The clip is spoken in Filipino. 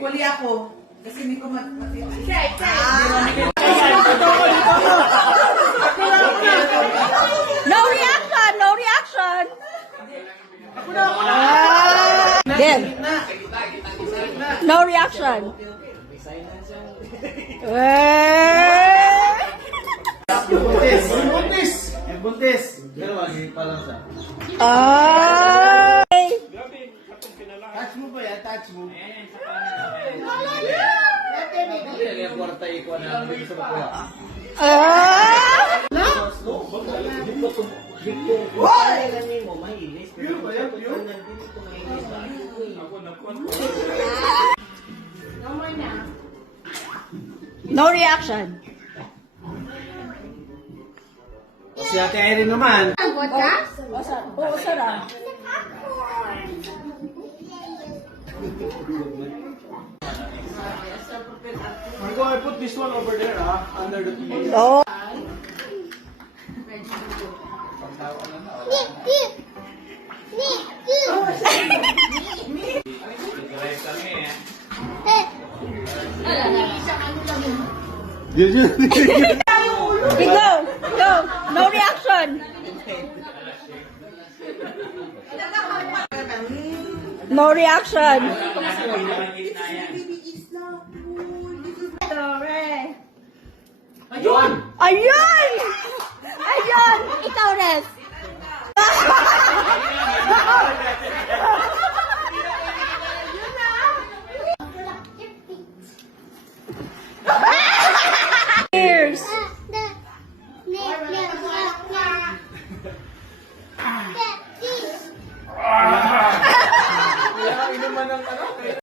Kuli ako. Kasi hindi ko No reaction! No reaction! Then. No reaction. Buntis. Pero wagi pa lang sa. Touch mo ba yan? Touch mo. Kaya kwarta iko na sa kuha. No reaction. Si Ate Irene naman. Oo, sarap. Marco, I put this one over there, under the TV. Oh. Go! Go! No reaction! No reaction! Ayun! Ayun! Ayun! Ikaw, Res! Cheers! Kaya inuman ng ano?